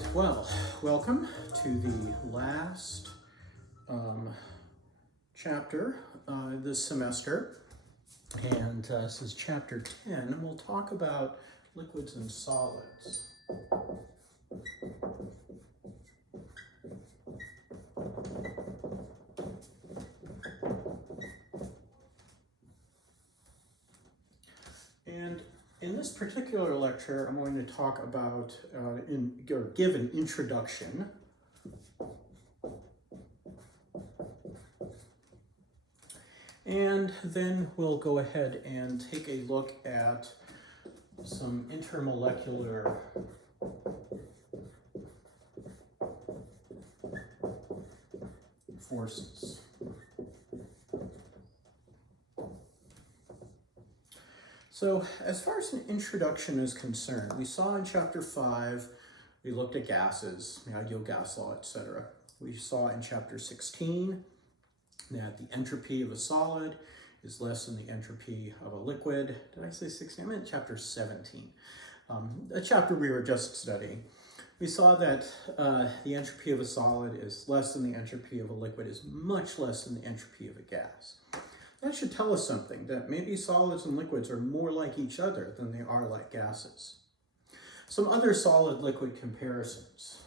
right, well, welcome to the last chapter this semester, and this is chapter 10, and we'll talk about liquids and solids. And in this particular lecture, I'm going to talk about, give an introduction and then we'll go ahead and take a look at some intermolecular forces. So as far as an introduction is concerned, we saw in chapter 5, we looked at gases, the ideal gas law, etc. We saw in chapter 16 that the entropy of a solid is less than the entropy of a liquid. Did I say 16? I meant chapter 17, a chapter we were just studying. We saw that the entropy of a solid is less than the entropy of a liquid, is much less than the entropy of a gas. That should tell us something, that maybe solids and liquids are more like each other than they are like gases. Some other solid-liquid comparisons.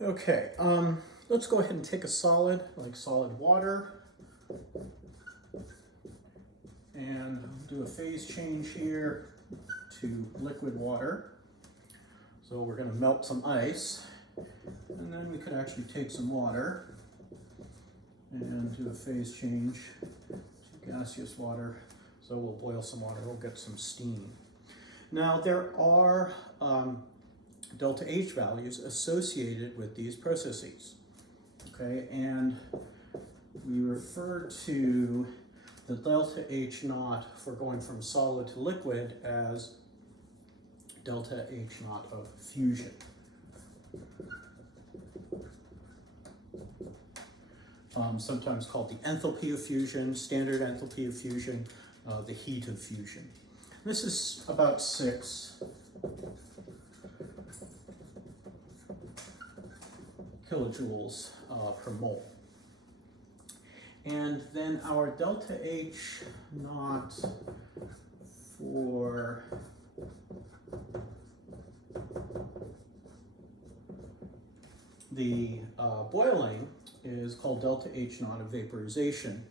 Okay, let's go ahead and take a solid, like solid water, and do a phase change here to liquid water. So we're going to melt some ice, and then we could actually take some water and do a phase change to gaseous water. So we'll boil some water, we'll get some steam. Now there are delta H values associated with these processes, okay, and we refer to the delta H naught for going from solid to liquid as delta H naught of fusion. Sometimes called the enthalpy of fusion, standard enthalpy of fusion, the heat of fusion. This is about 6 kilojoules per mole. And then our delta H naught for the boiling is called delta H naught of vaporization,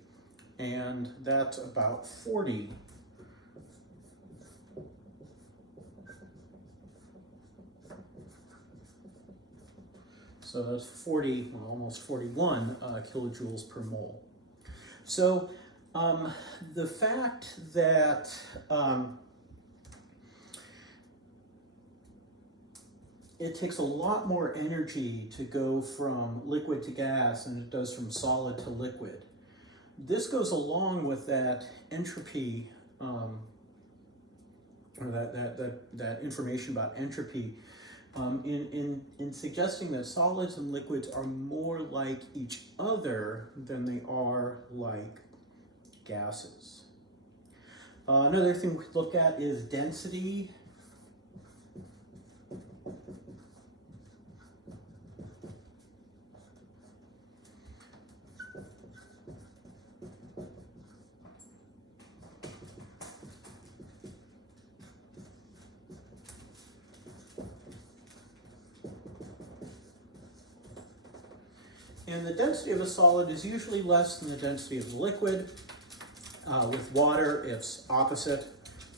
and that's about 40 . So that's 40, well, almost 41 kilojoules per mole. So the fact that it takes a lot more energy to go from liquid to gas than it does from solid to liquid. This goes along with that entropy, or that information about entropy, in suggesting that solids and liquids are more like each other than they are like gases. Another thing we look at is density. And the density of a solid is usually less than the density of the liquid. With water, it's opposite.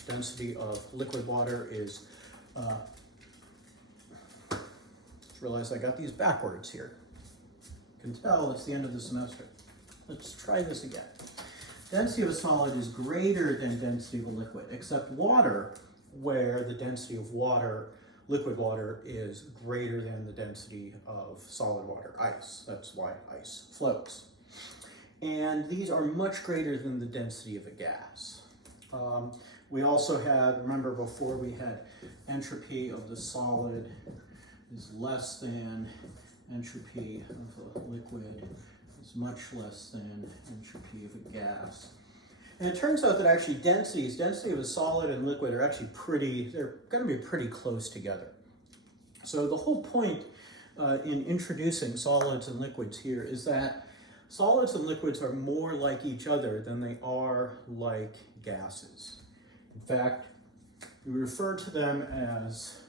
Density of liquid water is, realize I got these backwards here. You can tell it's the end of the semester. Let's try this again. Density of a solid is greater than density of a liquid, except water, where the density of water, liquid water, is greater than the density of solid water, ice. That's why ice floats. And these are much greater than the density of a gas. We also had, remember before we had entropy of the solid is less than entropy of a liquid is much less than entropy of a gas. And it turns out that actually density of a solid and liquid are actually they're going to be pretty close together. So the whole point in introducing solids and liquids here is that solids and liquids are more like each other than they are like gases. In fact, we refer to them as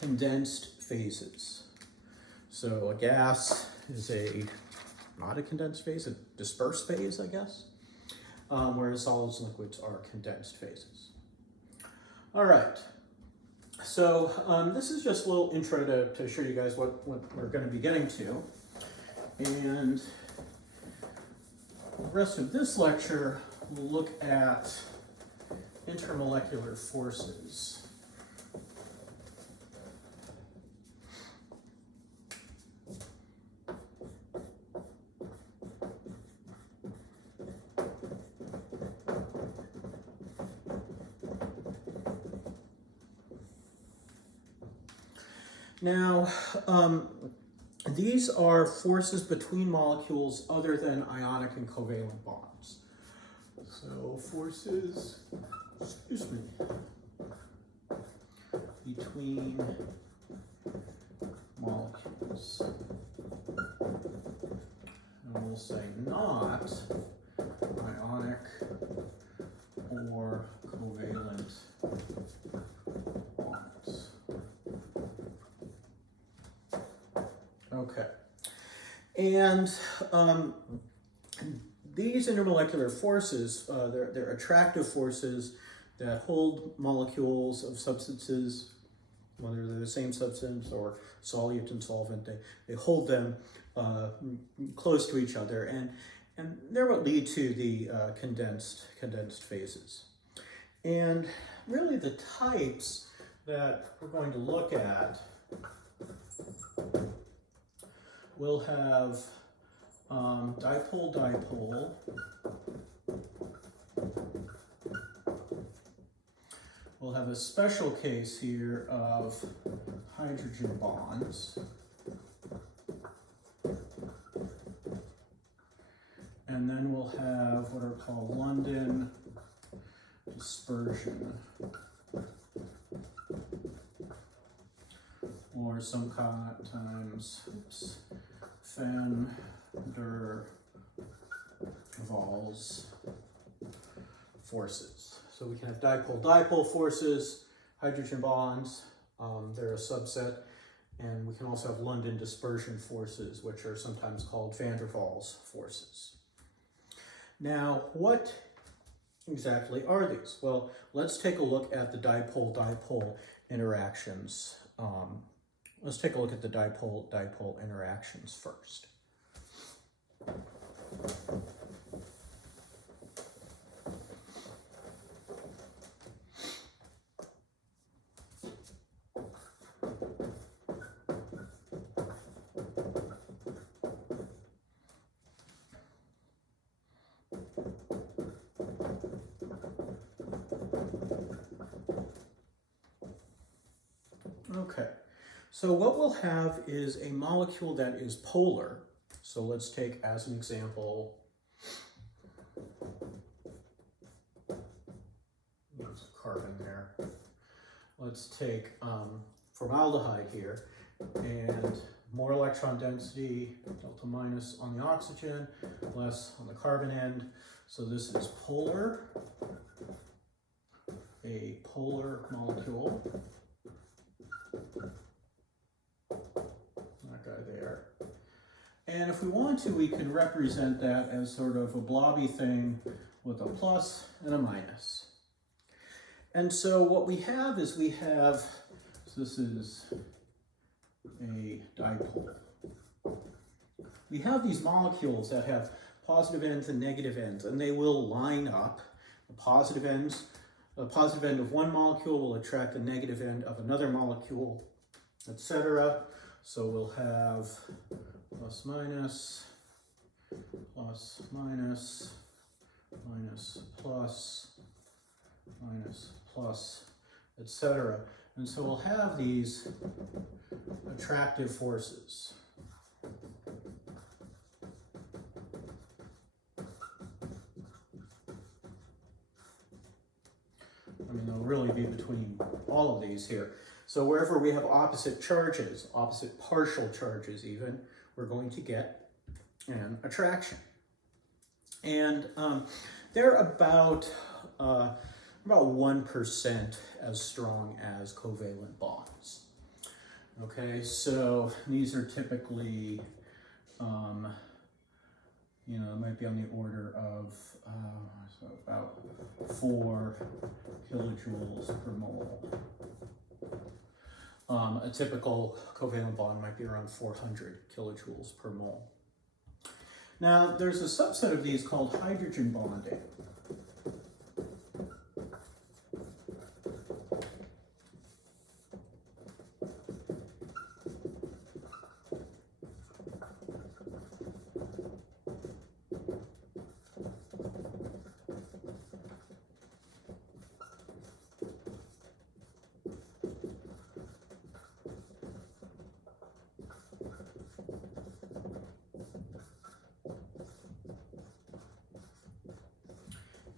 condensed phases. So a gas is not a condensed phase, a dispersed phase, I guess, whereas solids and liquids are condensed phases. All right, so this is just a little intro to show you guys what we're going to be getting to. And the rest of this lecture will look at intermolecular forces. Now, these are forces between molecules other than ionic and covalent bonds. So forces, between molecules. And we'll say not ionic or covalent bonds. Okay, and these intermolecular forces, they're attractive forces that hold molecules of substances, whether they're the same substance or solute and solvent, they hold them close to each other, and they're what lead to the condensed phases. And really the types that we're going to look at we'll have dipole-dipole, we'll have a special case here of hydrogen bonds, and then we'll have what are called London dispersion, or sometimes Van der Waals forces. So we can have dipole-dipole forces, hydrogen bonds, they're a subset, and we can also have London dispersion forces, which are sometimes called Van der Waals forces. Now, what exactly are these? Well, let's take a look at the dipole-dipole interactions. Let's take a look at the dipole-dipole interactions first. Okay. So what we'll have is a molecule that is polar. So let's take as an example, there's a carbon there. Let's take formaldehyde here, and more electron density, delta minus on the oxygen, less on the carbon end. So this is polar, a polar molecule. That guy there. And if we want to, we can represent that as sort of a blobby thing with a plus and a minus. And so what we have is so this is a dipole. We have these molecules that have positive ends and negative ends, and they will line up. The positive end of one molecule will attract the negative end of another molecule, etc. So we'll have plus minus, plus minus, minus plus, minus, plus, etc. And so we'll have these attractive forces. I mean, they'll really be between all of these here. So wherever we have opposite charges, opposite partial charges even, we're going to get an attraction. And they're about 1% as strong as covalent bonds. Okay, so these are typically, you know, it might be on the order of so about 4 kilojoules per mole. A typical covalent bond might be around 400 kilojoules per mole. Now, there's a subset of these called hydrogen bonding.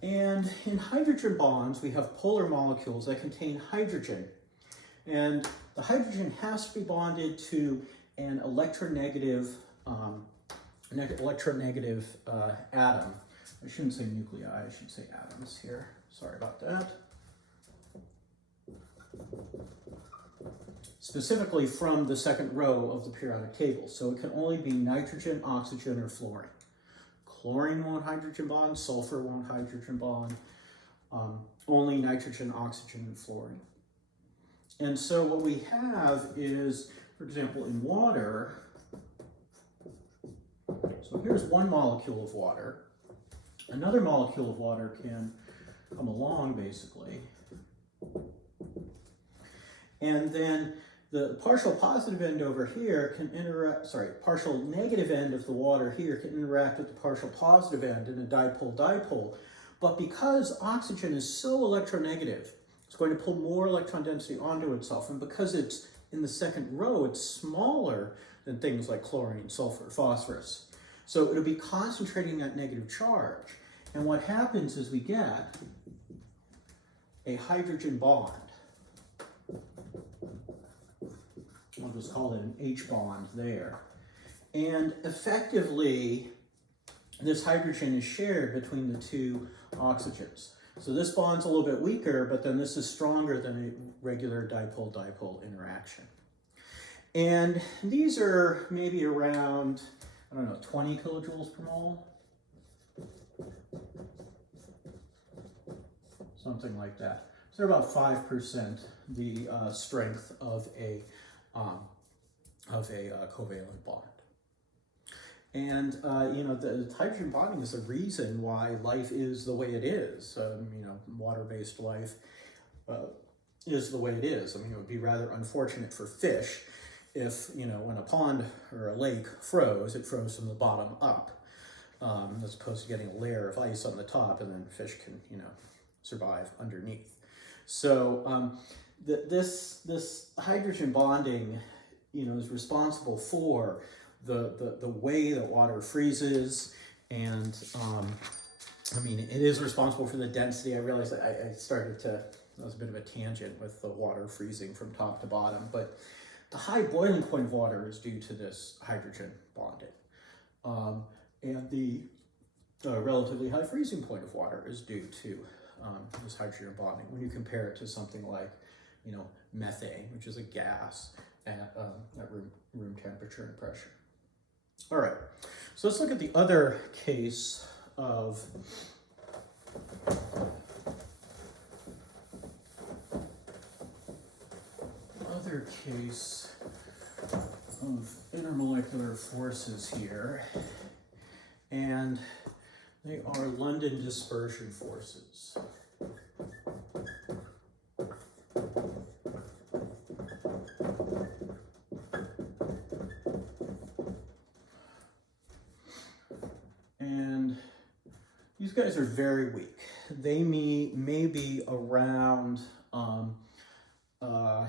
And in hydrogen bonds, we have polar molecules that contain hydrogen. And the hydrogen has to be bonded to an electronegative atom. I shouldn't say nuclei, I should say atoms here. Sorry about that. Specifically from the second row of the periodic table. So it can only be nitrogen, oxygen, or fluorine. Chlorine won't hydrogen bond, sulfur won't hydrogen bond, only nitrogen, oxygen, and fluorine. And so what we have is, for example, in water, so here's one molecule of water. Another molecule of water can come along, basically. And then the partial positive end over here can partial negative end of the water here can interact with the partial positive end in a dipole-dipole. But because oxygen is so electronegative, it's going to pull more electron density onto itself. And because it's in the second row, it's smaller than things like chlorine, sulfur, phosphorus. So it'll be concentrating that negative charge. And what happens is we get a hydrogen bond. I'll just call it an H bond there. And effectively, this hydrogen is shared between the two oxygens. So this bond's a little bit weaker, but then this is stronger than a regular dipole-dipole interaction. And these are maybe around, I don't know, 20 kilojoules per mole? Something like that. So they're about 5% the strength of a covalent bond. And, you know, the hydrogen bonding is the reason why life is the way it is. You know, water-based life is the way it is. I mean, it would be rather unfortunate for fish if, you know, when a pond or a lake froze, it froze from the bottom up, as opposed to getting a layer of ice on the top, and then fish can, you know, survive underneath. So this hydrogen bonding, you know, is responsible for the way that water freezes, and I mean, it is responsible for the density. I realized that I started to, that was a bit of a tangent with the water freezing from top to bottom, but the high boiling point of water is due to this hydrogen bonding, and the relatively high freezing point of water is due to this hydrogen bonding when you compare it to something like, you know, methane, which is a gas at room temperature and pressure. All right, so let's look at the other case of intermolecular forces here, and they are London dispersion forces. these guys are very weak. They may be around, you know,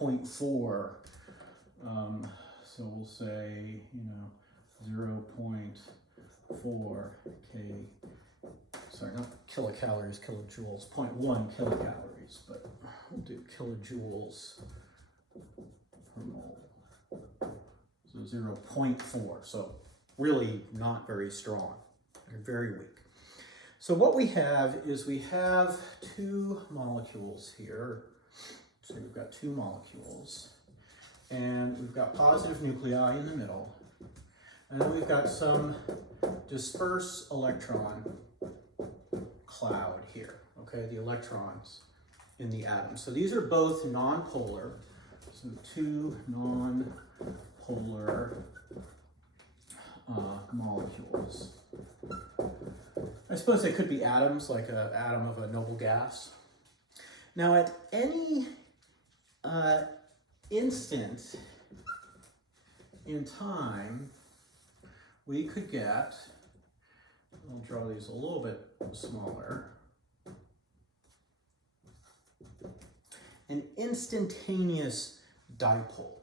0.4. So we'll say, you know, 0.4 sorry, not kilocalories, kilojoules, 0.1 kilocalories, but we'll do kilojoules per mole. So 0.4, so really not very strong. They're very weak. So what we have is we have two molecules here. So we've got two molecules, and we've got positive nuclei in the middle, and then we've got some dispersed electron cloud here, okay, the electrons in the atom. So these are both nonpolar, so two nonpolar molecules. I suppose they could be atoms, like an atom of a noble gas. Now at any instant in time, we could get, I'll draw these a little bit smaller, an instantaneous dipole.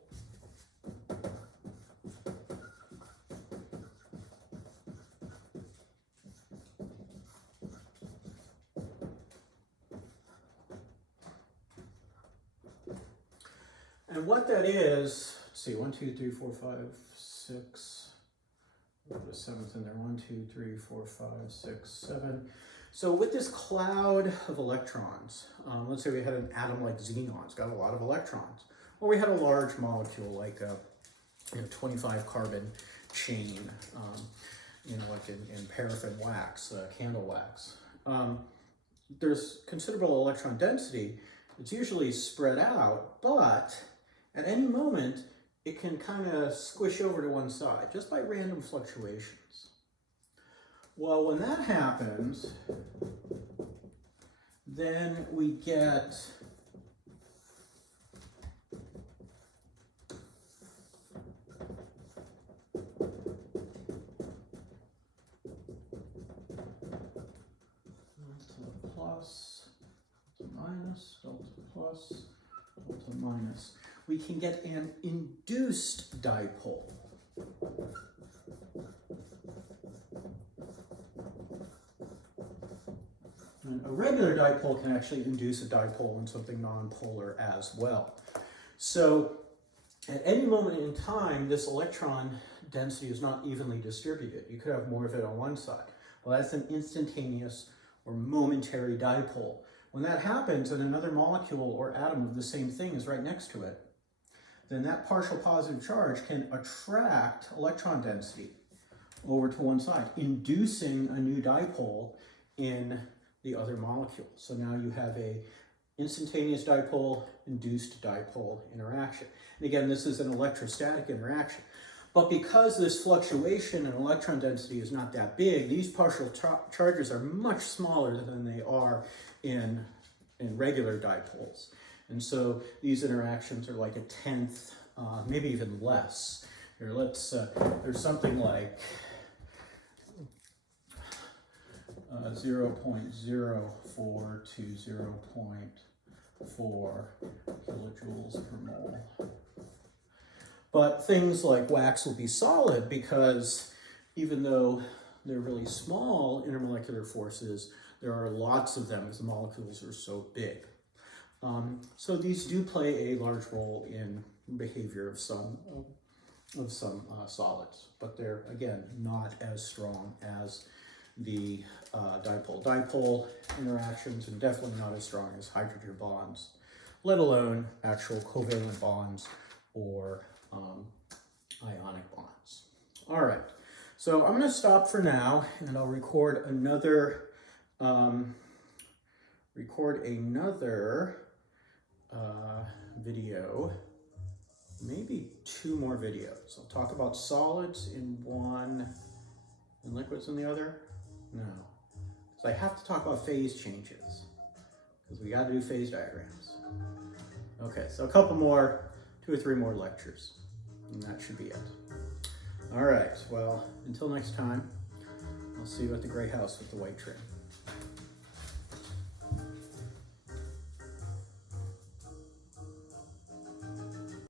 And what that is, let's see, 1, 2, 3, 4, 5, 6, put a seventh in there, 1, 2, 3, 4, 5, 6, 7. So with this cloud of electrons, let's say we had an atom like xenon, it's got a lot of electrons, or we had a large molecule like a 25 carbon chain, you know, like in paraffin wax, candle wax. There's considerable electron density. It's usually spread out, but at any moment, it can kind of squish over to one side just by random fluctuations. Well, when that happens, then we get delta plus, delta minus, delta plus, delta minus. We can get an induced dipole. And a regular dipole can actually induce a dipole in something nonpolar as well. So at any moment in time, this electron density is not evenly distributed. You could have more of it on one side. Well, that's an instantaneous or momentary dipole. When that happens and another molecule or atom of the same thing is right next to it, then that partial positive charge can attract electron density over to one side, inducing a new dipole in the other molecule. So now you have a instantaneous dipole, induced dipole interaction. And again, this is an electrostatic interaction. But because this fluctuation in electron density is not that big, these partial charges are much smaller than they are in regular dipoles. And so these interactions are like 1/10, maybe even less. Here, let's, there's something like 0.04 to 0.4 kilojoules per mole. But things like wax will be solid because even though they're really small intermolecular forces, there are lots of them as the molecules are so big. So these do play a large role in behavior of some solids, but they're, again, not as strong as the dipole-dipole interactions, and definitely not as strong as hydrogen bonds, let alone actual covalent bonds or ionic bonds. All right, so I'm going to stop for now, and I'll record another video, maybe 2 more videos. I'll talk about solids in one and liquids in the other. No, so I have to talk about phase changes because we got to do phase diagrams. Okay, so a couple more, 2 or 3 more lectures, and that should be it. All right, well, until next time, I'll see you at the gray house with the white trim.